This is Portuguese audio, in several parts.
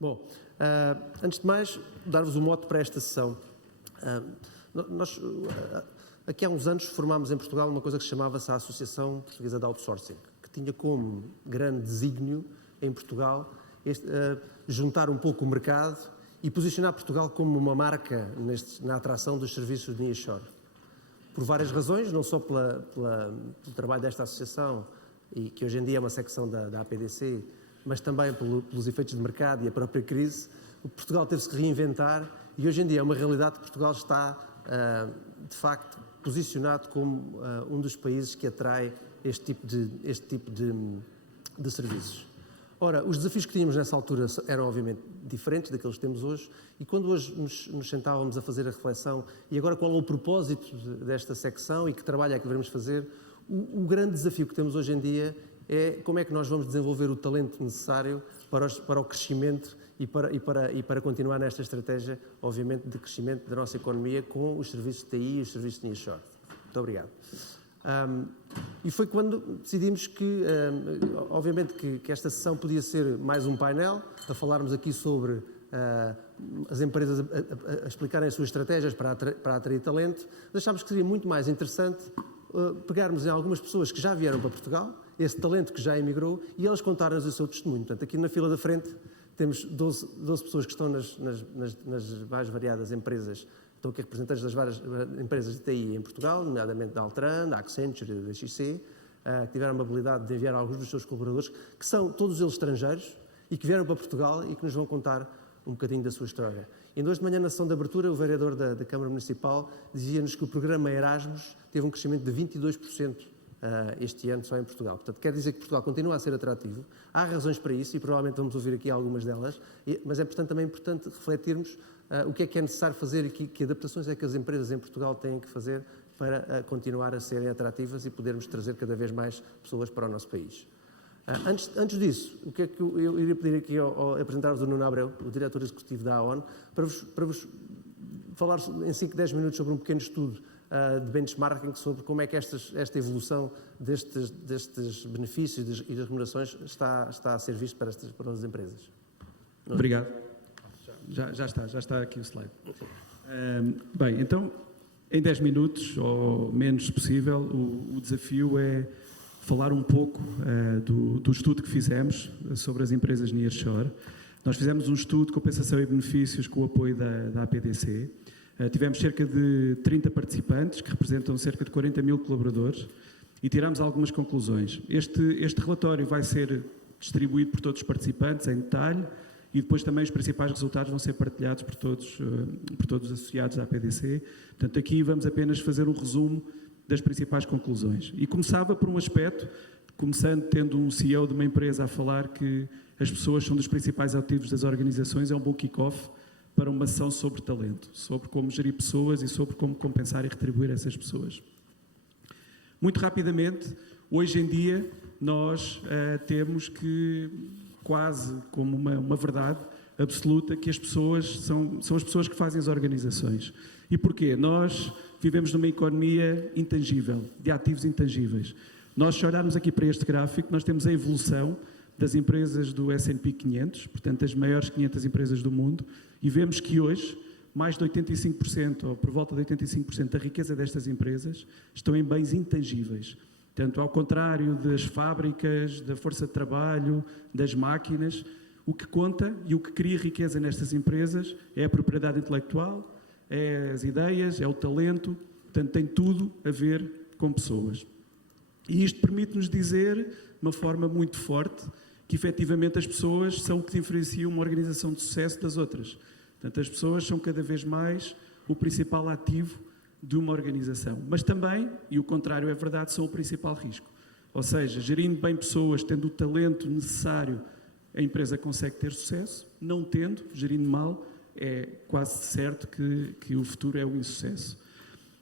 Bom, antes de mais, dar-vos um mote para esta sessão. Nós, aqui há uns anos, formámos em Portugal uma coisa que se chamava-se a Associação Portuguesa de Outsourcing, que tinha como grande desígnio em Portugal juntar um pouco o mercado e posicionar Portugal como uma marca na atração dos serviços de nearshore. Por várias razões, não só pelo trabalho desta associação, e que hoje em dia é uma secção da APDC, mas também pelos efeitos de mercado e a própria crise. Portugal teve-se que reinventar e hoje em dia é uma realidade que Portugal está, de facto, posicionado como um dos países que atrai este tipo de serviços. Ora, os desafios que tínhamos nessa altura eram obviamente diferentes daqueles que temos hoje, e quando hoje nos sentávamos a fazer a reflexão, e agora qual é o propósito desta secção e que trabalho é que devemos fazer, o grande desafio que temos hoje em dia é como é que nós vamos desenvolver o talento necessário para o crescimento e para continuar nesta estratégia, obviamente, de crescimento da nossa economia com os serviços de TI e os serviços de nearshore. Muito obrigado. E foi quando decidimos que, obviamente, que esta sessão podia ser mais um painel, a falarmos aqui sobre as empresas a explicarem as suas estratégias para atrair talento. Achámos que seria muito mais interessante pegarmos em algumas pessoas que já vieram para Portugal, esse talento que já emigrou, e elas contarem-nos o seu testemunho. Portanto, aqui na fila da frente temos 12 pessoas que estão nas mais variadas empresas. Estão aqui representantes das várias empresas de TI em Portugal, nomeadamente da Altran, da Accenture e da XC, que tiveram a amabilidade de enviar alguns dos seus colaboradores, que são todos eles estrangeiros e que vieram para Portugal e que nos vão contar um bocadinho da sua história. Ainda hoje de manhã, na sessão de abertura, o vereador da Câmara Municipal dizia-nos que o programa Erasmus teve um crescimento de 22% este ano só em Portugal. Portanto, quer dizer que Portugal continua a ser atrativo. Há razões para isso e provavelmente vamos ouvir aqui algumas delas, mas é, portanto, também importante refletirmos o que é necessário fazer e que adaptações é que as empresas em Portugal têm que fazer para continuar a serem atrativas e podermos trazer cada vez mais pessoas para o nosso país. Antes disso, o que é que eu iria pedir aqui ao apresentar-vos o Nuno Abreu, o diretor executivo da AON, para vos falar em 5, 10 minutos sobre um pequeno estudo de benchmarking sobre como é que esta evolução destes benefícios e das remunerações está a ser visto para as empresas. Obrigado. Já está aqui o slide. Bem, então, em 10 minutos, ou menos possível, o desafio é falar um pouco do estudo que fizemos sobre as empresas nearshore. Nós fizemos um estudo de compensação e benefícios com o apoio da APDC. Tivemos cerca de 30 participantes, que representam cerca de 40 mil colaboradores, e tiramos algumas conclusões. Este relatório vai ser distribuído por todos os participantes em detalhe, e depois também os principais resultados vão ser partilhados por todos os associados à APDC. Portanto, aqui vamos apenas fazer um resumo das principais conclusões. E começava por um aspecto, começando tendo um CEO de uma empresa a falar que as pessoas são dos principais ativos das organizações, é um bom kick-off para uma sessão sobre talento, sobre como gerir pessoas e sobre como compensar e retribuir essas pessoas. Muito rapidamente, hoje em dia, nós temos que, quase como uma verdade absoluta, que as pessoas são as pessoas que fazem as organizações. E porquê? Nós vivemos numa economia intangível, de ativos intangíveis. Nós, se olharmos aqui para este gráfico, nós temos a evolução das empresas do S&P 500, portanto, as maiores 500 empresas do mundo, e vemos que hoje, mais de 85%, ou por volta de 85% da riqueza destas empresas, estão em bens intangíveis. Portanto, ao contrário das fábricas, da força de trabalho, das máquinas, o que conta e o que cria riqueza nestas empresas é a propriedade intelectual, é as ideias, é o talento, portanto, tem tudo a ver com pessoas. E isto permite-nos dizer, de uma forma muito forte, que efetivamente as pessoas são o que diferenciam uma organização de sucesso das outras. Portanto, as pessoas são cada vez mais o principal ativo de uma organização. Mas também, e o contrário é verdade, são o principal risco. Ou seja, gerindo bem pessoas, tendo o talento necessário, a empresa consegue ter sucesso. Não tendo, gerindo mal, é quase certo que o futuro é o insucesso.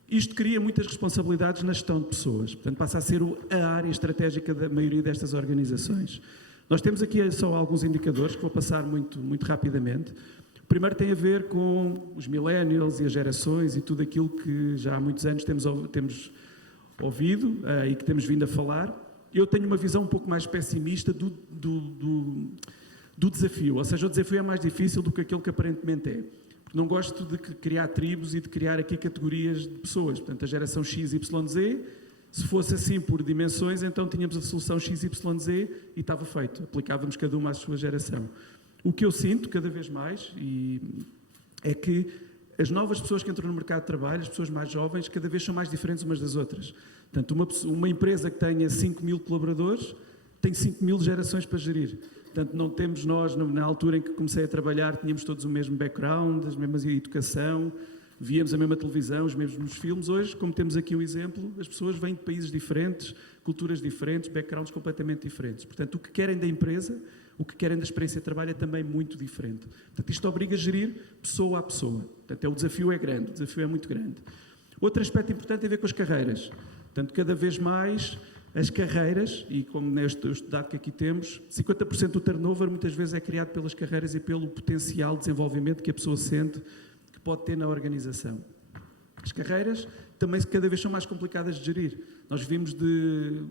Isto cria muitas responsabilidades na gestão de pessoas. Portanto, passa a ser a área estratégica da maioria destas organizações. Nós temos aqui só alguns indicadores que vou passar muito rapidamente. O primeiro tem a ver com os millennials e as gerações e tudo aquilo que já há muitos anos temos ouvido e que temos vindo a falar. Eu tenho uma visão um pouco mais pessimista do desafio, ou seja, o desafio é mais difícil do que aquele que aparentemente é. Porque não gosto de criar tribos e de criar aqui categorias de pessoas. Portanto, a geração X, Y, Z, se fosse assim por dimensões, então tínhamos a solução X, Y, Z e estava feito. Aplicávamos cada uma à sua geração. O que eu sinto cada vez mais é que as novas pessoas que entram no mercado de trabalho, as pessoas mais jovens, cada vez são mais diferentes umas das outras. Portanto, uma empresa que tenha 5.000 colaboradores tem 5.000 gerações para gerir. Portanto, não temos nós, na altura em que comecei a trabalhar, tínhamos todos o mesmo background, a mesma educação, víamos a mesma televisão, os mesmos filmes. Hoje, como temos aqui um exemplo, as pessoas vêm de países diferentes, culturas diferentes, backgrounds completamente diferentes. Portanto, o que querem da empresa, o que querem da experiência de trabalho é também muito diferente. Portanto, isto obriga a gerir pessoa a pessoa. Portanto, o desafio é grande, o desafio é muito grande. Outro aspecto importante tem a ver com as carreiras. Portanto, cada vez mais as carreiras, e como neste dado que aqui temos, 50% do turnover muitas vezes é criado pelas carreiras e pelo potencial de desenvolvimento que a pessoa sente que pode ter na organização. As carreiras também cada vez são mais complicadas de gerir. Nós vimos de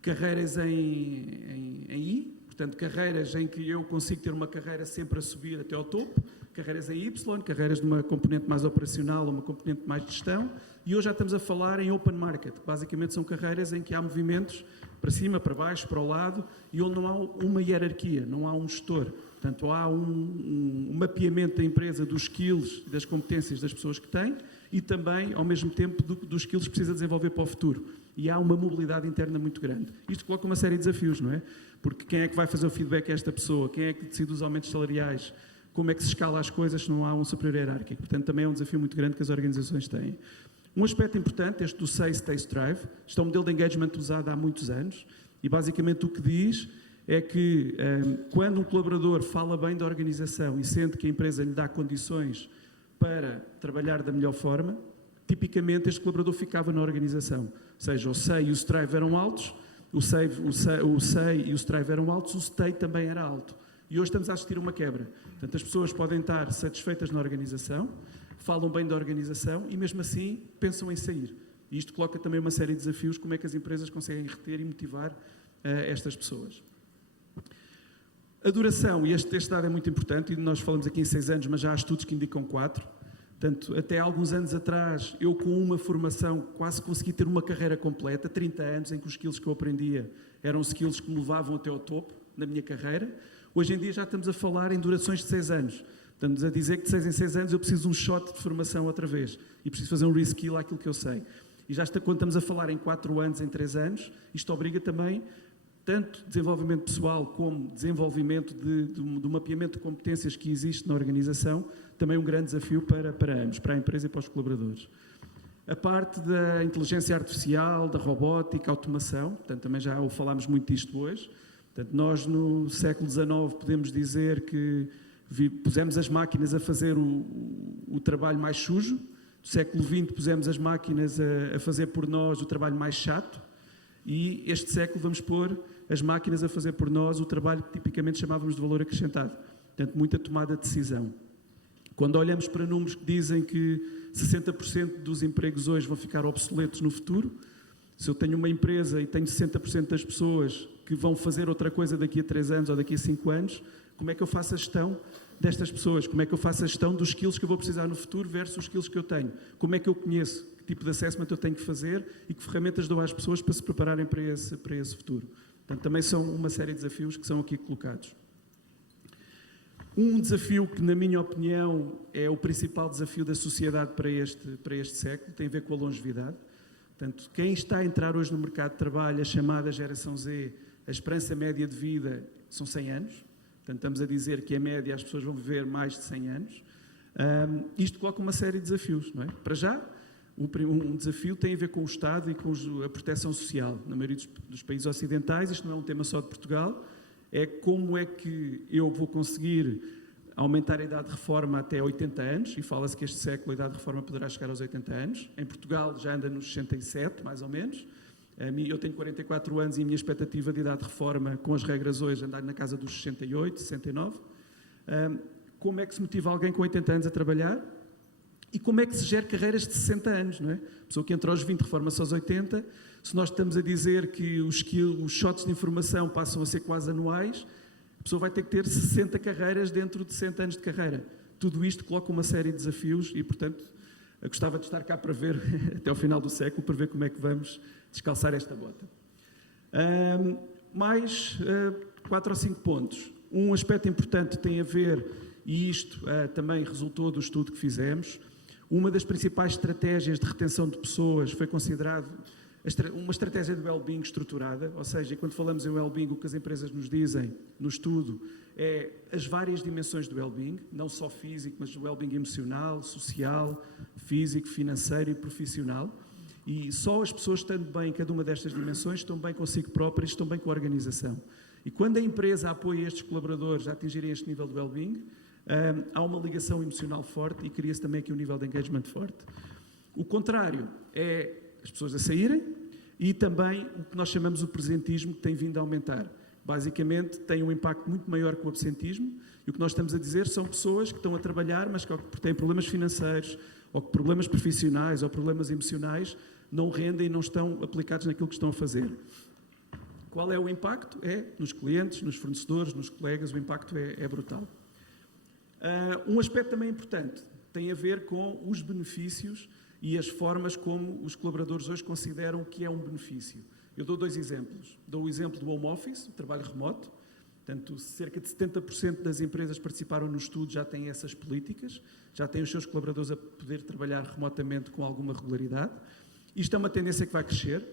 carreiras em I, portanto, carreiras em que eu consigo ter uma carreira sempre a subir até ao topo, carreiras em Y, carreiras de uma componente mais operacional ou uma componente mais de gestão, e hoje já estamos a falar em open market. Basicamente são carreiras em que há movimentos para cima, para baixo, para o lado, e onde não há uma hierarquia, não há um gestor. Portanto, há um mapeamento da empresa dos skills e das competências das pessoas que têm e também, ao mesmo tempo, dos skills que precisa desenvolver para o futuro. E há uma mobilidade interna muito grande. Isto coloca uma série de desafios, não é? Porque quem é que vai fazer o feedback a esta pessoa? Quem é que decide os aumentos salariais? Como é que se escala as coisas se não há um superior hierárquico? Portanto, também é um desafio muito grande que as organizações têm. Um aspecto importante, este do Say, Stay, Strive, isto é um modelo de engagement usado há muitos anos e basicamente o que diz é que quando um colaborador fala bem da organização e sente que a empresa lhe dá condições para trabalhar da melhor forma, tipicamente este colaborador ficava na organização. Ou seja, o Say e o Strive eram altos, o Say e o Strive eram altos, o Stay também era alto. E hoje estamos a assistir a uma quebra. Portanto, as pessoas podem estar satisfeitas na organização, falam bem da organização e mesmo assim pensam em sair. E isto coloca também uma série de desafios, como é que as empresas conseguem reter e motivar estas pessoas. A duração, e este dado é muito importante, e nós falamos aqui em 6 anos, mas já há estudos que indicam 4. Portanto, até alguns anos atrás, eu com uma formação quase consegui ter uma carreira completa, 30 anos, em que os skills que eu aprendia eram skills que me levavam até ao topo na minha carreira. Hoje em dia já estamos a falar em durações de 6 anos. Estamos a dizer que de 6 em 6 anos eu preciso de um shot de formação outra vez e preciso fazer um reskill àquilo que eu sei. E já está, quando estamos a falar em 4 anos, em 3 anos, isto obriga também tanto desenvolvimento pessoal como desenvolvimento do mapeamento de competências que existe na organização, também um grande desafio para ambos, para a empresa e para os colaboradores. A parte da inteligência artificial, da robótica, automação, portanto, também já falámos muito disto hoje. Portanto, nós no século XIX podemos dizer que pusemos as máquinas a fazer o trabalho mais sujo, no século XX pusemos as máquinas a fazer por nós o trabalho mais chato e este século vamos pôr as máquinas a fazer por nós o trabalho que tipicamente chamávamos de valor acrescentado. Portanto, muita tomada de decisão. Quando olhamos para números que dizem que 60% dos empregos hoje vão ficar obsoletos no futuro, se eu tenho uma empresa e tenho 60% das pessoas que vão fazer outra coisa daqui a 3 anos ou daqui a 5 anos, como é que eu faço a gestão destas pessoas? Como é que eu faço a gestão dos skills que eu vou precisar no futuro versus os skills que eu tenho? Como é que eu conheço? Que tipo de assessment eu tenho que fazer e que ferramentas dou às pessoas para se prepararem para esse futuro? Portanto, também são uma série de desafios que são aqui colocados. Um desafio que, na minha opinião, é o principal desafio da sociedade para este século, tem a ver com a longevidade. Portanto, quem está a entrar hoje no mercado de trabalho, a chamada geração Z, a esperança média de vida são 100 anos. Portanto, estamos a dizer que, em média, as pessoas vão viver mais de 100 anos. Isto coloca uma série de desafios, não é? Para já, um desafio tem a ver com o Estado e com a proteção social. Na maioria dos países ocidentais, isto não é um tema só de Portugal, é como é que eu vou conseguir aumentar a idade de reforma até 80 anos, e fala-se que este século a idade de reforma poderá chegar aos 80 anos. Em Portugal já anda nos 67, mais ou menos. Eu tenho 44 anos e a minha expectativa de idade de reforma, com as regras hoje, andar na casa dos 68, 69. Como é que se motiva alguém com 80 anos a trabalhar? E como é que se gera carreiras de 60 anos, não é? A pessoa que entra aos 20 reforma-se aos 80. Se nós estamos a dizer que os shots de informação passam a ser quase anuais, pessoa vai ter que ter 60 carreiras dentro de 60 anos de carreira. Tudo isto coloca uma série de desafios e, portanto, eu gostava de estar cá para ver, até ao final do século, para ver como é que vamos descalçar esta bota. Mais 4 ou 5 pontos. Um aspecto importante tem a ver, e isto também resultou do estudo que fizemos, uma das principais estratégias de retenção de pessoas foi considerado uma estratégia de well-being estruturada, ou seja, quando falamos em well-being, o que as empresas nos dizem no estudo é as várias dimensões do well-being, não só físico, mas o well-being emocional, social, físico, financeiro e profissional. E só as pessoas estando bem em cada uma destas dimensões estão bem consigo próprias, estão bem com a organização. E quando a empresa apoia estes colaboradores a atingirem este nível de well-being, há uma ligação emocional forte e cria-se também aqui um nível de engagement forte. O contrário é as pessoas a saírem e também o que nós chamamos o presentismo, que tem vindo a aumentar. Basicamente, tem um impacto muito maior que o absentismo e o que nós estamos a dizer são pessoas que estão a trabalhar, mas que têm problemas financeiros, ou que problemas profissionais, ou problemas emocionais, não rendem e não estão aplicados naquilo que estão a fazer. Qual é o impacto? É nos clientes, nos fornecedores, nos colegas, o impacto é brutal. Um aspecto também importante tem a ver com os benefícios e as formas como os colaboradores hoje consideram que é um benefício. Eu dou 2 exemplos. Dou o exemplo do home office, o trabalho remoto. Portanto, cerca de 70% das empresas que participaram no estudo já têm essas políticas, já têm os seus colaboradores a poder trabalhar remotamente com alguma regularidade. Isto é uma tendência que vai crescer.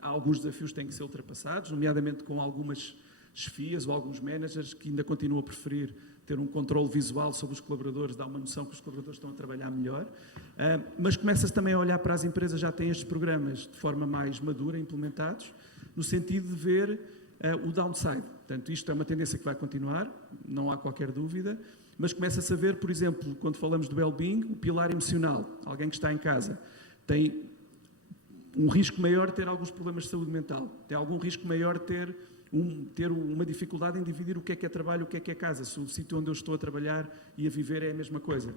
Há alguns desafios que têm que ser ultrapassados, nomeadamente com algumas chefias ou alguns managers que ainda continuam a preferir ter um controle visual sobre os colaboradores, dá uma noção que os colaboradores estão a trabalhar melhor, mas começa-se também a olhar para as empresas que já têm estes programas de forma mais madura, implementados, no sentido de ver o downside. Portanto, isto é uma tendência que vai continuar, não há qualquer dúvida, mas começa-se a ver, por exemplo, quando falamos do well-being, o pilar emocional. Alguém que está em casa tem um risco maior de ter alguns problemas de saúde mental, tem algum risco maior de ter uma dificuldade em dividir o que é trabalho, o que é casa, se o sítio onde eu estou a trabalhar e a viver é a mesma coisa.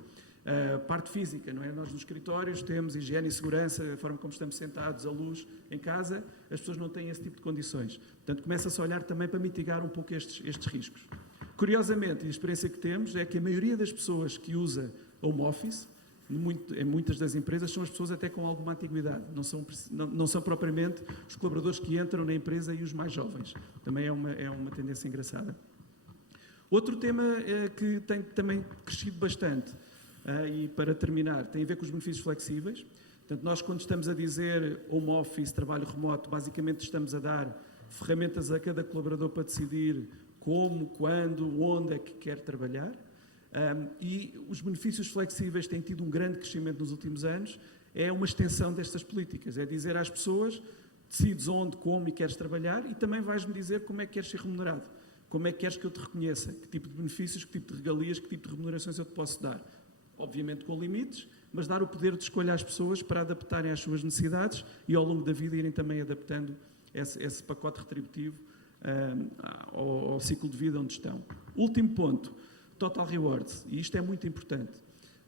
Parte física, não é? Nós nos escritórios temos higiene e segurança, a forma como estamos sentados, a luz, em casa, as pessoas não têm esse tipo de condições. Portanto, começa-se a olhar também para mitigar um pouco estes riscos. Curiosamente, a experiência que temos é que a maioria das pessoas que usa home office, em muitas das empresas, são as pessoas até com alguma antiguidade, não são propriamente os colaboradores que entram na empresa e os mais jovens. Também é uma tendência engraçada. Outro tema que tem também crescido bastante, e para terminar, tem a ver com os benefícios flexíveis. Portanto, nós quando estamos a dizer home office, trabalho remoto, basicamente estamos a dar ferramentas a cada colaborador para decidir como, quando, onde é que quer trabalhar. E os benefícios flexíveis têm tido um grande crescimento nos últimos anos, é uma extensão destas políticas, é dizer às pessoas, decides onde, como e queres trabalhar e também vais-me dizer como é que queres ser remunerado, como é que queres que eu te reconheça, que tipo de benefícios, que tipo de regalias, que tipo de remunerações eu te posso dar. Obviamente com limites, mas dar o poder de escolha às pessoas para adaptarem às suas necessidades e ao longo da vida irem também adaptando esse pacote retributivo ao ciclo de vida onde estão. Último ponto. Total Rewards, e isto é muito importante.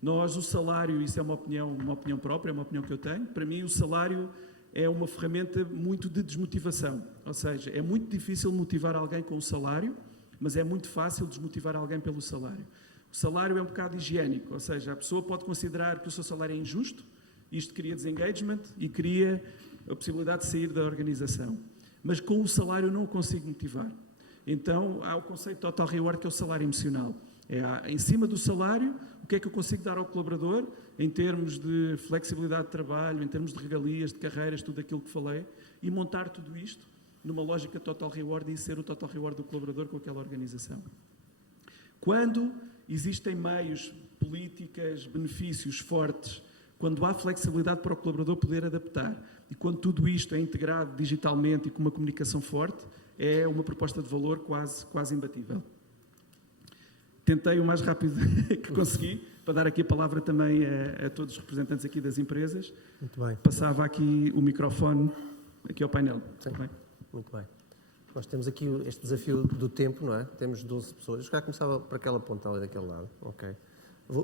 Nós, o salário, isso é uma opinião própria, é uma opinião que eu tenho. Para mim, o salário é uma ferramenta muito de desmotivação. Ou seja, é muito difícil motivar alguém com o salário, mas é muito fácil desmotivar alguém pelo salário. O salário é um bocado higiênico, ou seja, a pessoa pode considerar que o seu salário é injusto, isto cria desengagement e cria a possibilidade de sair da organização. Mas com o salário não o consigo motivar. Então, há o conceito de Total Reward, que é o salário emocional. É em cima do salário, o que é que eu consigo dar ao colaborador em termos de flexibilidade de trabalho, em termos de regalias, de carreiras, tudo aquilo que falei, e montar tudo isto numa lógica de Total Reward e ser o Total Reward do colaborador com aquela organização. Quando existem meios, políticas, benefícios fortes, quando há flexibilidade para o colaborador poder adaptar e quando tudo isto é integrado digitalmente e com uma comunicação forte, é uma proposta de valor quase imbatível. Tentei o mais rápido que consegui, para dar aqui a palavra também a todos os representantes aqui das empresas. Muito bem. Passava aqui o microfone aqui ao painel. Sim. Muito bem. Nós temos aqui este desafio do tempo, não é? Temos 12 pessoas. Já começava por aquela ponta ali daquele lado. Ok.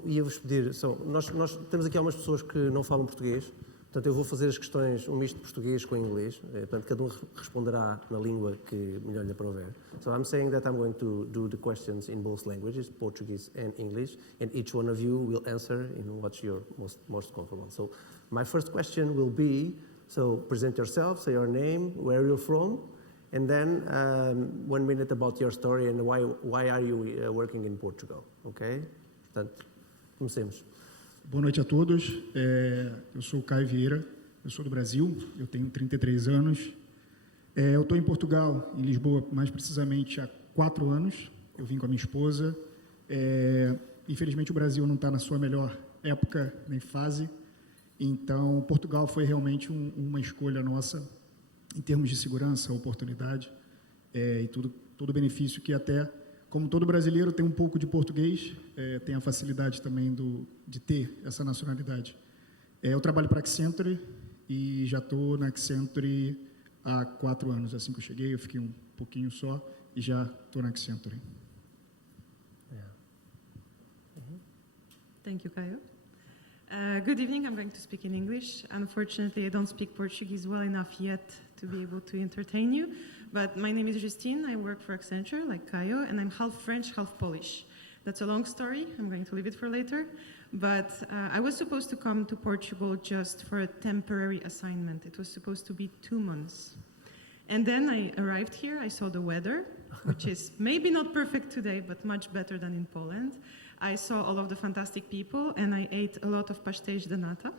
Ia-vos pedir, nós temos aqui algumas pessoas que não falam português, Portanto, eu vou fazer as questões, um misto de português com inglês, portanto, cada um responderá na língua que melhor lhe aprouver. So I'm saying that I'm going to do the questions in both languages, Portuguese and English, and each one of you will answer in what you're most comfortable. So my first question will be, so present yourself, say your name, where you're from, and then 1 minute about your story and why are you working in Portugal, okay? Portanto, comecemos. Boa noite a todos. Eu sou o Caio Vieira, eu sou do Brasil, eu tenho 33 anos. Eu estou em Portugal, em Lisboa, mais precisamente há 4 anos. Eu vim com a minha esposa. Infelizmente o Brasil não está na sua melhor época nem fase, então Portugal foi realmente uma escolha nossa em termos de segurança, oportunidade e todo benefício que até, como todo brasileiro, tem um pouco de português, tem a facilidade também de ter essa nacionalidade. Eu trabalho para a Accenture e já estou na Accenture há 4 anos. Assim que eu cheguei, eu fiquei um pouquinho só e já estou na Accenture. Thank you, Caio. Good evening. I'm going to speak in English. Unfortunately, I don't speak Portuguese well enough yet to be able to entertain you. But my name is Justine. I work for Accenture, like Caio, and I'm half French, half Polish. That's a long story. I'm going to leave it for later. But I was supposed to come to Portugal just for a temporary assignment. It was supposed to be 2 months. And then I arrived here. I saw the weather, which is maybe not perfect today, but much better than in Poland. I saw all of the fantastic people, and I ate a lot of pastéis de nata.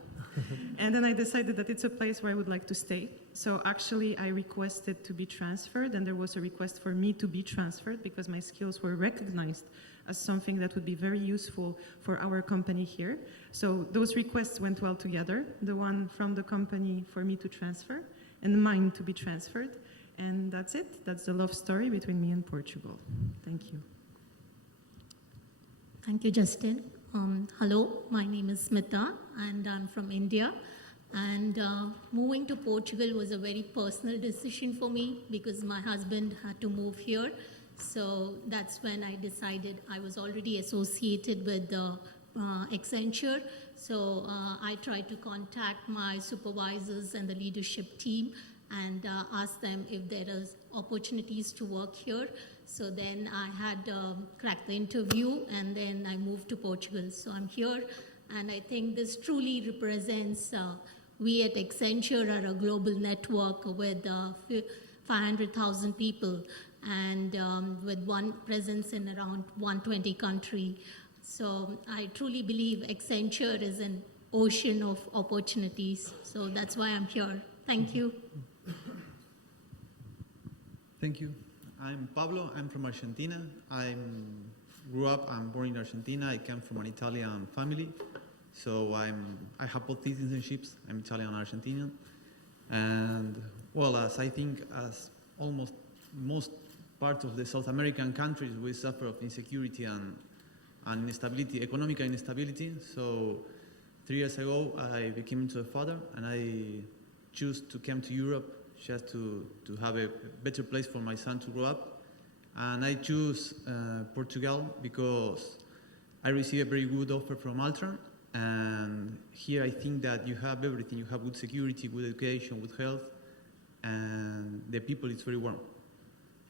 And then I decided that it's a place where I would like to stay. So actually, I requested to be transferred, and there was a request for me to be transferred because my skills were recognized as something that would be very useful for our company here. So those requests went well together, the one from the company for me to transfer, and mine to be transferred. And that's it. That's the love story between me and Portugal. Thank you. Thank you, Justin. Hello, my name is Smita and I'm from India. And moving to Portugal was a very personal decision for me because my husband had to move here. So that's when I decided. I was already associated with Accenture. So I tried to contact my supervisors and the leadership team and ask them if there is opportunities to work here. So then I had cracked the interview and then I moved to Portugal. So I'm here and I think this truly represents, we at Accenture are a global network with 500,000 people and with one presence in around 120 countries. So I truly believe Accenture is an ocean of opportunities. So that's why I'm here. Thank you. Thank you. I'm Pablo. I'm from Argentina. Grew up and born in Argentina. I come from an Italian family, so I have both citizenships. I'm Italian and Argentinian, and well, as I think as almost most parts of the South American countries, we suffer of insecurity and instability, economic instability. So 3 years ago, I became a father, and I chose to come to Europe just to have a better place for my son to grow up. And I choose Portugal because I received a very good offer from Altran. And here I think that you have everything. You have good security, good education, good health, and the people is very warm.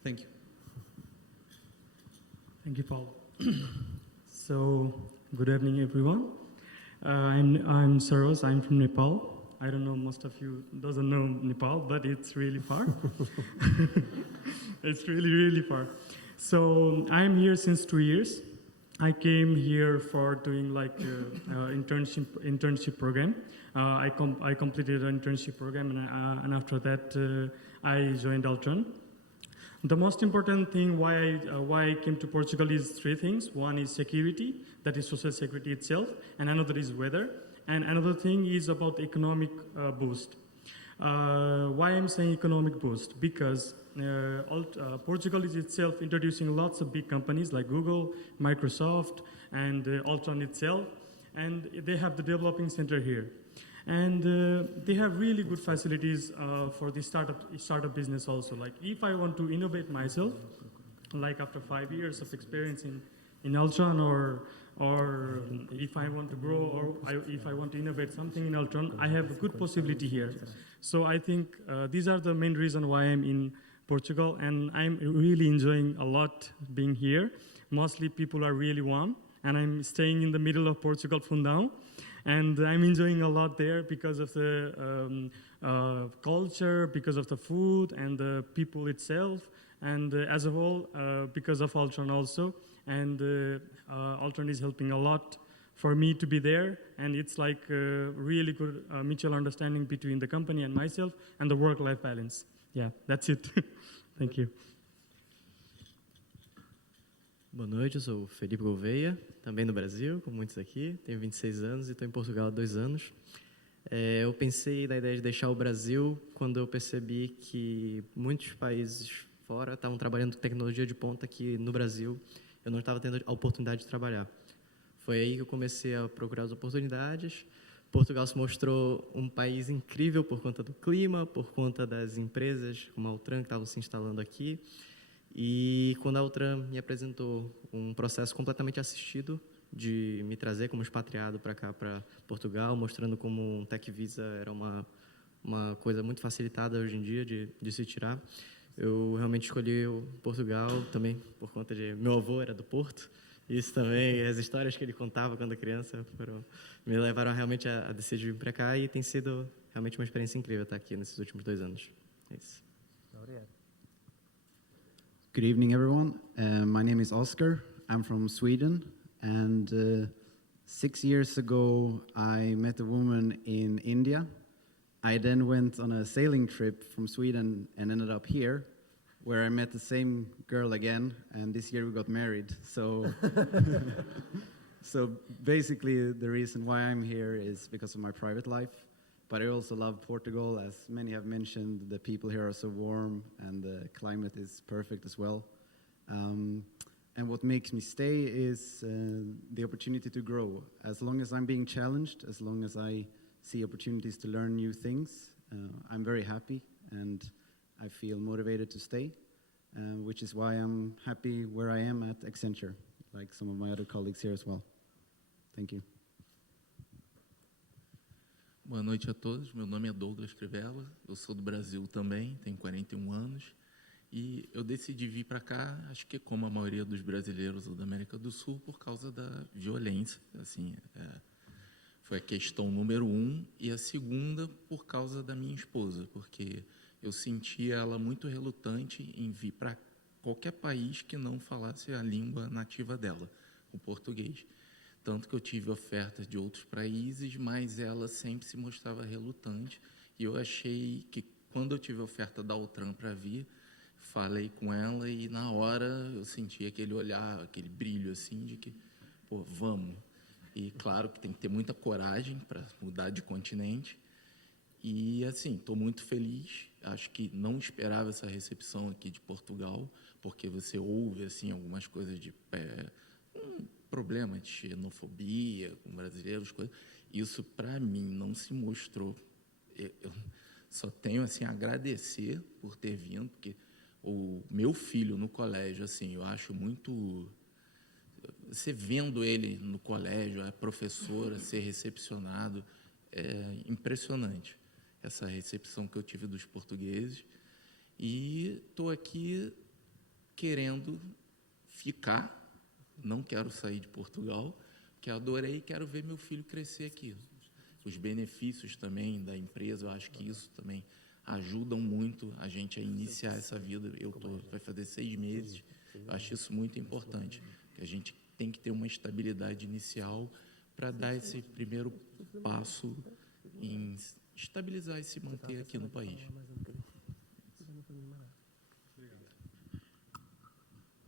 Thank you. Thank you, Paul. So, good evening, everyone. I'm Saros. I'm from Nepal. I don't know, most of you doesn't know Nepal, but it's really far. It's really, really far. So I'm here since 2 years. I came here for doing like internship program. I completed an internship program, and after that I joined Altran. The most important thing why I came to Portugal is 3 things. One is security, that is social security itself, and another is weather. And another thing is about economic boost. Why I'm saying economic boost? Because Portugal is itself introducing lots of big companies like Google, Microsoft, and Altran itself, and they have the developing center here. And they have really good facilities for the startup business also. Like if I want to innovate myself, like after 5 years of experience in Altran or or if I want to grow, or if I want to innovate something in Altron, I have a good possibility here. So I think these are the main reason why I'm in Portugal, and I'm really enjoying a lot being here. Mostly people are really warm, and I'm staying in the middle of Portugal, Fundão, and I'm enjoying a lot there because of the culture, because of the food and the people itself, and as a whole, because of Altron also. And Altron is helping a lot for me to be there, and it's like a really good mutual understanding between the company and myself, and the work-life balance. Yeah, that's it. Thank you. Boa noite, eu sou o Felipe Gouveia, também do Brasil, como muitos aqui. Tenho 26 anos e estou em Portugal há 2 anos. Eu pensei na ideia de deixar o Brasil quando eu percebi que muitos países fora estavam trabalhando com tecnologia de ponta que no Brasil eu não estava tendo a oportunidade de trabalhar. Foi aí que eu comecei a procurar as oportunidades. Portugal se mostrou um país incrível por conta do clima, por conta das empresas como a Altran que estavam se instalando aqui. E quando a Altran me apresentou um processo completamente assistido de me trazer como expatriado para cá, para Portugal, mostrando como um Tech Visa era uma coisa muito facilitada hoje em dia de se tirar, eu realmente escolhi o Portugal também por conta de meu avô era do Porto. Isso também, as histórias que ele contava quando criança me levaram realmente a decidir vir para cá, e tem sido realmente uma experiência incrível estar aqui nesses últimos 2 anos. É isso. Obrigado. Good evening, everyone. My name is Oscar. I'm from Sweden, and 6 years ago, I met a woman in India. I then went on a sailing trip from Sweden and ended up here, where I met the same girl again, and this year we got married. So, so basically, the reason why I'm here is because of my private life. But I also love Portugal. As many have mentioned, the people here are so warm and the climate is perfect as well. And what makes me stay is the opportunity to grow. As long as I'm being challenged, as long as I see opportunities to learn new things, I'm very happy and I feel motivated to stay, which is why I'm happy where I am at Accenture, like some of my other colleagues here as well. Thank you. Boa noite a todos, meu nome é Douglas Crivella, eu sou do Brasil também, tenho 41 anos e eu decidi vir para cá, acho que como a maioria dos brasileiros da América do Sul, por causa da violência, assim, foi a questão número 1, e a segunda por causa da minha esposa, porque eu sentia ela muito relutante em vir para qualquer país que não falasse a língua nativa dela, o português. Tanto que eu tive ofertas de outros países, mas ela sempre se mostrava relutante. E eu achei que, quando eu tive a oferta da Altran para vir, falei com ela e, na hora, eu senti aquele olhar, aquele brilho, assim, de que, pô, vamos. E, claro, que tem que ter muita coragem para mudar de continente. E, assim, estou muito feliz. Acho que não esperava essa recepção aqui de Portugal, porque você ouve, assim, algumas coisas de problema de xenofobia com brasileiros, coisas. Isso para mim não se mostrou. Eu só tenho assim a agradecer por ter vindo, porque o meu filho no colégio, assim, eu acho muito, você vendo ele no colégio, a professora ser recepcionado, é impressionante essa recepção que eu tive dos portugueses, e estou aqui querendo ficar. Não quero sair de Portugal, que adorei e quero ver meu filho crescer aqui. Os benefícios também da empresa, eu acho que isso também ajudam muito a gente a iniciar essa vida. Vai fazer 6 meses, eu acho isso muito importante, que a gente tem que ter uma estabilidade inicial para dar esse primeiro passo em estabilizar e se manter aqui no país.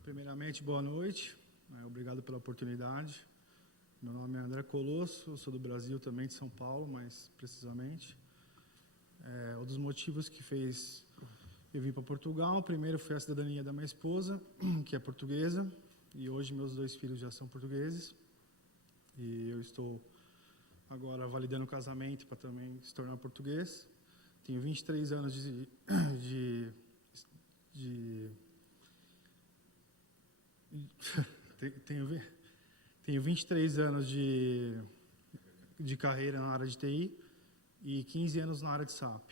Primeiramente, boa noite. Obrigado pela oportunidade. Meu nome é André Colosso, eu sou do Brasil também, de São Paulo, mais precisamente. Um dos motivos que fez eu vir para Portugal, primeiro foi a cidadania da minha esposa, que é portuguesa, e hoje meus 2 filhos já são portugueses. E eu estou agora validando o casamento para também se tornar português. Tenho 23 anos Tenho 23 anos de carreira na área de TI e 15 anos na área de SAP.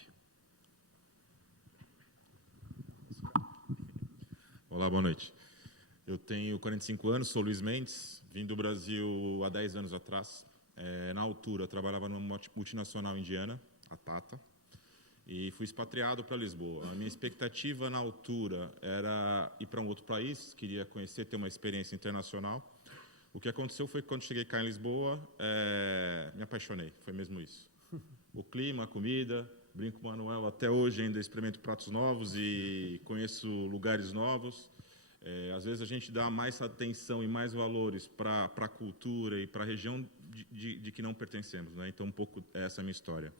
Olá, boa noite. Eu tenho 45 anos, sou Luiz Mendes, vim do Brasil há 10 anos atrás. Na altura, eu trabalhava numa multinacional indiana, a Tata, e fui expatriado para Lisboa. A minha expectativa na altura era ir para um outro país, queria conhecer, ter uma experiência internacional. O que aconteceu foi que quando cheguei cá em Lisboa, me apaixonei, foi mesmo isso. O clima, a comida, brinco com o Manuel, até hoje ainda experimento pratos novos e conheço lugares novos. Às vezes a gente dá mais atenção e mais valores para a cultura e para a região de que não pertencemos, né? Então, um pouco essa é a minha história.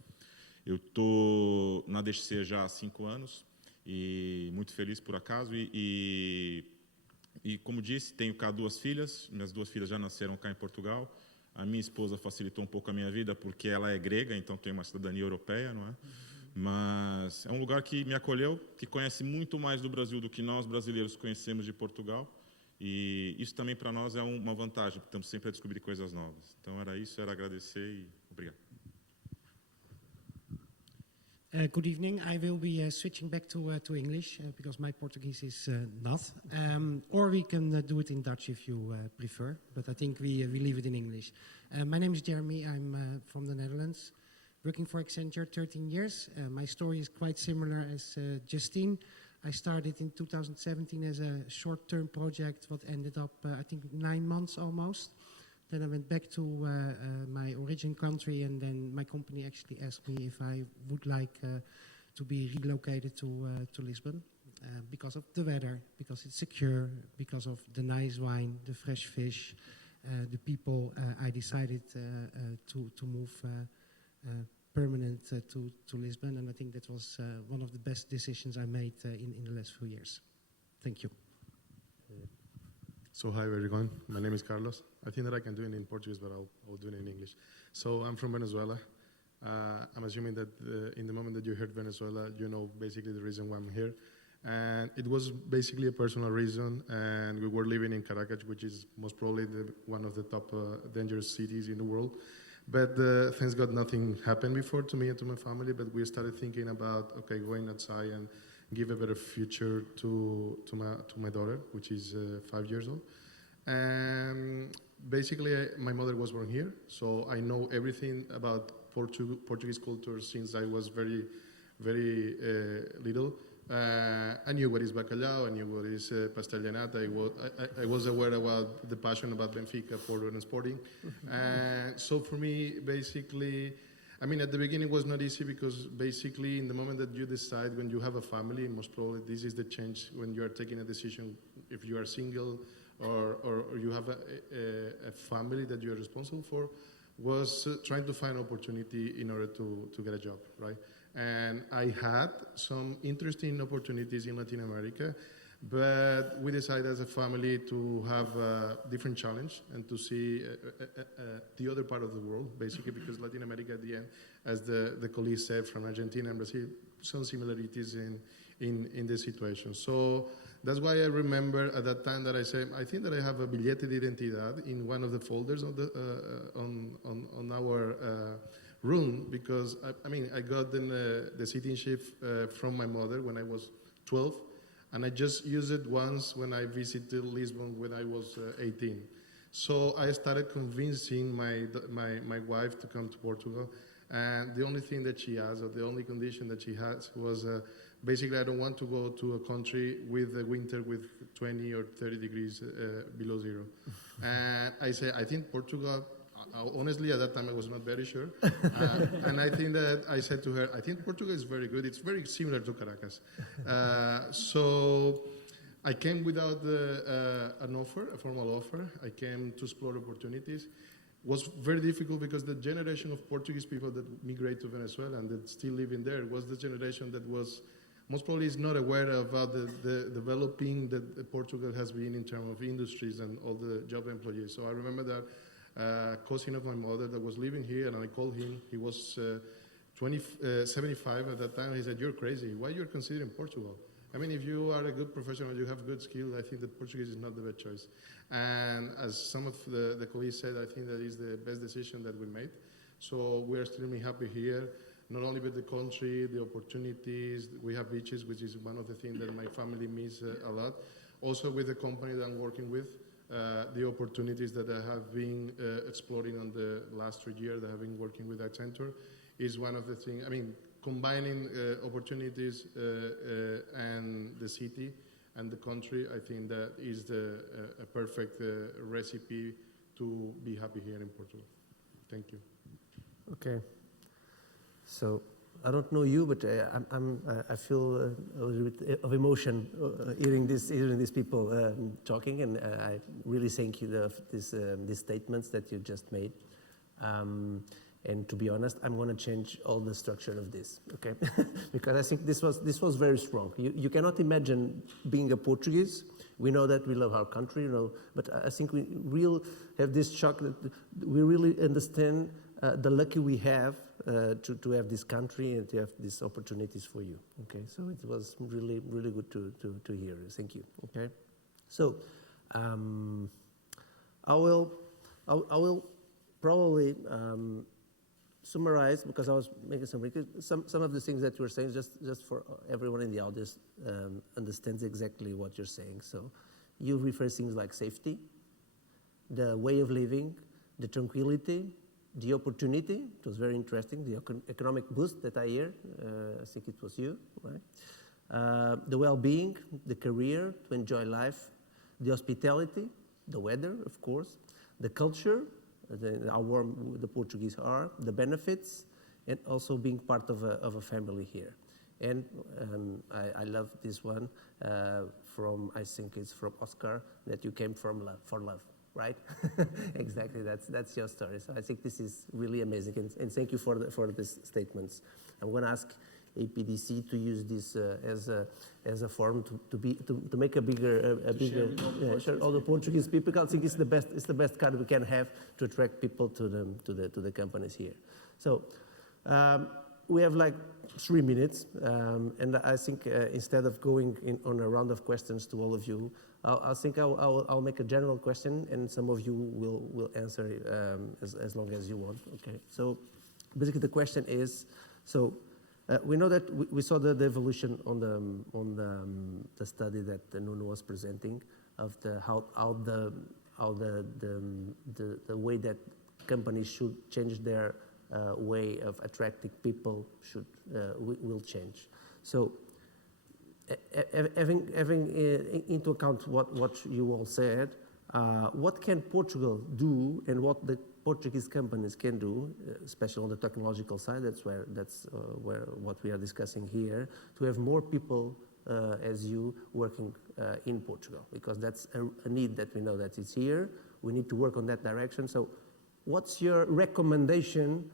Eu estou na DXC já há 5 anos e muito feliz por acaso. E como disse, tenho cá 2 filhas. Minhas 2 filhas já nasceram cá em Portugal. A minha esposa facilitou um pouco a minha vida porque ela é grega, então tem uma cidadania europeia, não é? Mas é um lugar que me acolheu, que conhece muito mais do Brasil do que nós brasileiros conhecemos de Portugal. E isso também para nós é uma vantagem, porque estamos sempre a descobrir coisas novas. Então era isso, era agradecer e obrigado. Good evening. I will be switching back to English because my Portuguese is not. Or we can do it in Dutch if you prefer, but I think we leave it in English. My name is Jeremy. I'm from the Netherlands, working for Accenture 13 years. My story is quite similar as Justine. I started in 2017 as a short-term project, what ended up, I think, 9 months almost. Then I went back to my origin country, and then my company actually asked me if I would like to be relocated to Lisbon because of the weather, because it's secure, because of the nice wine, the fresh fish, the people. I decided to move permanent to Lisbon, and I think that was one of the best decisions I made in the last few years. Thank you. So hi everyone, my name is Carlos. I think that I can do it in Portuguese, but I'll do it in English. So I'm from Venezuela. I'm assuming that in the moment that you heard Venezuela, you know basically the reason why I'm here. And it was basically a personal reason, and we were living in Caracas, which is most probably one of the top dangerous cities in the world. But thanks God nothing happened before to me and to my family, but we started thinking about, okay, going outside and give a better future to my daughter, which is 5 years old. And basically, my mother was born here, so I know everything about Portuguese culture since I was very, very little. I knew what is bacalhau, I knew what is pastel de nata. I was aware about the passion about Benfica, Porto, and Sporting. And so for me, basically, I mean, at the beginning it was not easy because basically in the moment that you decide when you have a family, most probably this is the change when you are taking a decision if you are single or you have a family that you are responsible for, was trying to find opportunity in order to get a job, right? And I had some interesting opportunities in Latin America, but we decided as a family to have a different challenge and to see the other part of the world, basically, because Latin America at the end, as the colleagues said from Argentina and Brazil, some similarities in the situation. So that's why I remember at that time that I said, I think that I have a billete de identidad in one of the folders of the, on our room, because I mean, I got the citizenship from my mother when I was 12, and I just used it once when I visited Lisbon when I was 18. So I started convincing my wife to come to Portugal, and the only thing that she asked, or the only condition that she has, was basically I don't want to go to a country with a winter with 20 or 30 degrees below zero. And I said, I think Portugal. Honestly, at that time, I was not very sure. And I think that I said to her, I think Portugal is very good. It's very similar to Caracas. So I came without an offer, a formal offer. I came to explore opportunities. It was very difficult because the generation of Portuguese people that migrate to Venezuela and that still living there was the generation that was most probably is not aware about the developing that Portugal has been in terms of industries and all the job employees. So I remember that cousin of my mother that was living here, and I called him. He was 75 at that time. He said, "You're crazy. Why you're considering Portugal?" I mean, if you are a good professional, you have good skills, I think that Portuguese is not the best choice. And as some of the colleagues said, I think that is the best decision that we made. So we're extremely happy here, not only with the country, the opportunities, we have beaches, which is one of the things that my family miss a lot. Also with the company that I'm working with, the opportunities that I have been exploring on the last 3 years that I have been working with Accenture is one of the things, I mean, combining opportunities and the city and the country, I think that is a perfect recipe to be happy here in Portugal. Thank you. Okay. So I don't know you, but I feel a little bit of emotion hearing these people talking, and I really thank you these statements that you just made. And to be honest, I'm going to change all the structure of this, okay? Because I think this was very strong. You cannot imagine being a Portuguese. We know that we love our country, you know, but I think we really have this shock that we really understand the lucky we have to have this country and to have these opportunities for you. Okay, so it was really, really good to hear. Thank you. Okay, so I will probably summarize, because I was making some of the things that you were saying, just for everyone in the audience understands exactly what you're saying. So you refer things like safety, the way of living, the tranquility, the opportunity. It was very interesting, the economic boost that I hear. I think it was you, right? The well-being, the career, to enjoy life, the hospitality, the weather, of course, the culture, how warm the Portuguese are, the benefits, and also being part of a family here. And I love this one from, I think it's from Oscar, that you came from love, for love, right? Exactly, that's your story. So I think this is really amazing, and thank you for these statements. I'm going to ask APDC to use this as a forum to make a bigger share all the Portuguese people. I think it's the best card we can have to attract people to the companies here. So we have like 3 minutes, and I think instead of going on a round of questions to all of you, I think I'll make a general question, and some of you will answer as long as you want. Okay. So basically, the question is, so. We know that we saw the evolution on the study that Nuno was presenting of how the way that companies should change their way of attracting people will change. So having into account what you all said, what can Portugal do, and what the Portuguese companies can do, especially on the technological side, that's where what we are discussing here, to have more people as you working in Portugal, because that's a need that we know that is here. We need to work on that direction. So what's your recommendation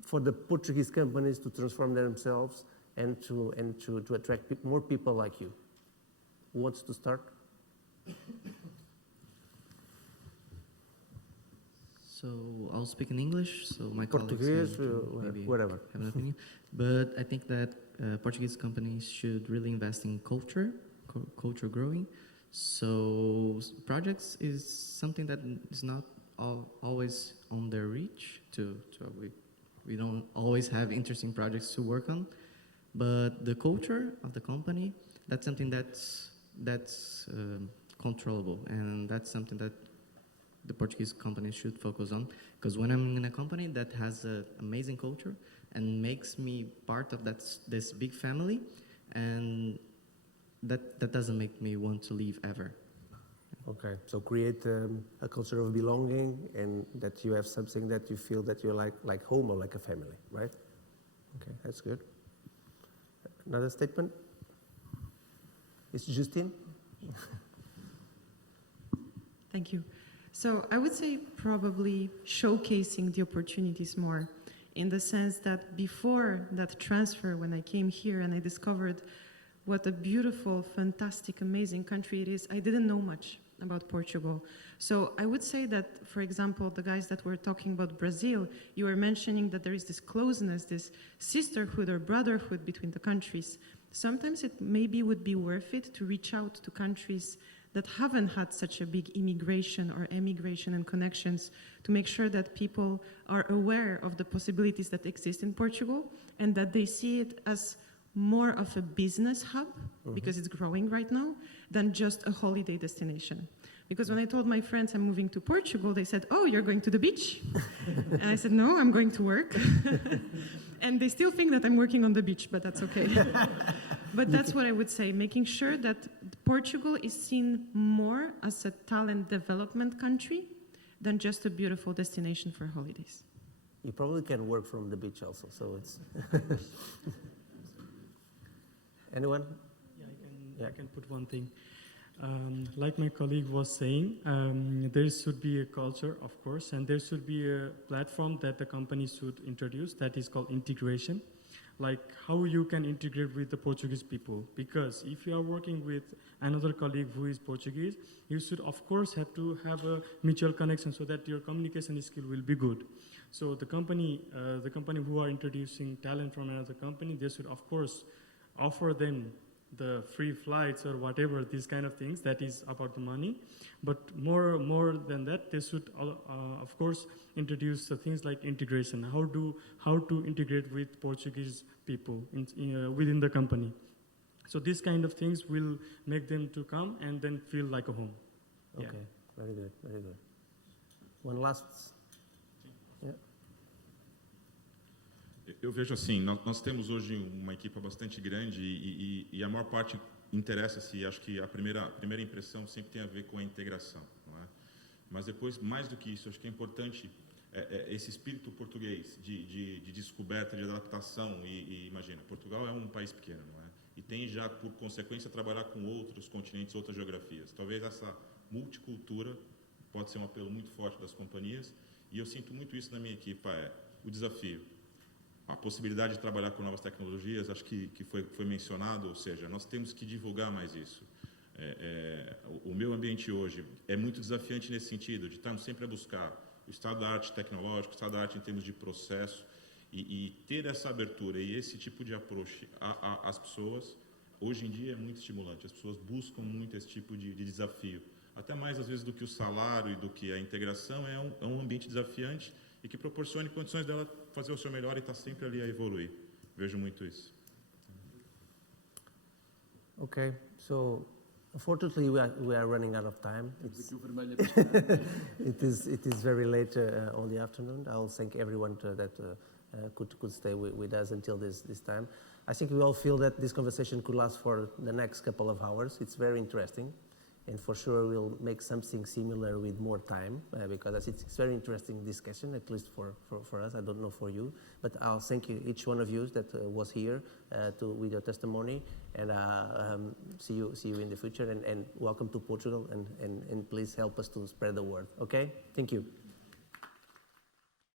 for the Portuguese companies to transform themselves and to attract more people like you? Who wants to start? So I'll speak in English, so my Portuguese, maybe whatever. Have an opinion. But I think that Portuguese companies should really invest in culture growing. So projects is something that is not always on their reach. We don't always have interesting projects to work on, but the culture of the company, that's something that's controllable, and that's something that the Portuguese companies should focus on, because when I'm in a company that has an amazing culture and makes me part of this big family, and that doesn't make me want to leave ever. Okay, so create a culture of belonging, and that you have something that you feel that you're like home or like a family, right? Okay, that's good. Another statement? It's Justine. Thank you. So I would say probably showcasing the opportunities more, in the sense that before that transfer, when I came here and I discovered what a beautiful, fantastic, amazing country it is, I didn't know much about Portugal. So I would say that, for example, the guys that were talking about Brazil, you were mentioning that there is this closeness, this sisterhood or brotherhood between the countries. sometimes it maybe would be worth it to reach out to countries that haven't had such a big immigration or emigration and connections to make sure that people are aware of the possibilities that exist in Portugal and that they see it as more of a business hub, because it's growing right now, than just a holiday destination. Because when I told my friends I'm moving to Portugal, they said, "Oh, you're going to the beach?" And I said, "No, I'm going to work." And they still think that I'm working on the beach, but that's okay. But that's what I would say, making sure that Portugal is seen more as a talent development country than just a beautiful destination for holidays. You probably can work from the beach also, so it's... Anyone? Yeah, I can put one thing. Like my colleague was saying, there should be a culture, of course, and there should be a platform that the company should introduce that is called integration. Like how you can integrate with the Portuguese people. Because if you are working with another colleague who is Portuguese, you should, of course, have to have a mutual connection so that your communication skill will be good. So the company who are introducing talent from another company, they should, of course, offer them the free flights or whatever, these kind of things. That is about the money. But more than that, they should, of course, introduce things like integration. How to integrate with Portuguese people within the company. So these kind of things will make them to come and then feel like a home. Okay, very good, very good. One last... Yeah. Eu vejo assim, nós temos hoje uma equipe bastante grande e a maior parte interessa-se, acho que a primeira impressão sempre tem a ver com a integração, não é? Mas depois, mais do que isso, acho que é importante esse espírito português de descoberta, de adaptação e imagina, Portugal é um país pequeno, não é? E tem já, por consequência, trabalhar com outros continentes, outras geografias. Talvez essa multicultura pode ser um apelo muito forte das companhias e eu sinto muito isso na minha equipe, o desafio. A possibilidade de trabalhar com novas tecnologias, acho que foi mencionado, ou seja, nós temos que divulgar mais isso. O meu ambiente hoje é muito desafiante nesse sentido, de estarmos sempre a buscar o estado da arte tecnológico, o estado da arte em termos de processo, e ter essa abertura e esse tipo de approach às pessoas, hoje em dia é muito estimulante. As pessoas buscam muito esse tipo de desafio. Até mais, às vezes, do que o salário e do que a integração, é um ambiente desafiante e que proporcione condições dela fazer o seu melhor e estar sempre ali a evoluir. Vejo muito isso. Okay, so unfortunately we are running out of time. It is very late on the afternoon. I'll thank everyone that could stay with us until this time. I think we all feel that this conversation could last for the next couple of hours. It's very interesting. And for sure we'll make something similar with more time because it's a very interesting discussion, at least for us. I don't know for you, but I'll thank you, each one of you that was here with your testimony, and see you in the future, and welcome to Portugal, and please help us to spread the word. Okay, thank you.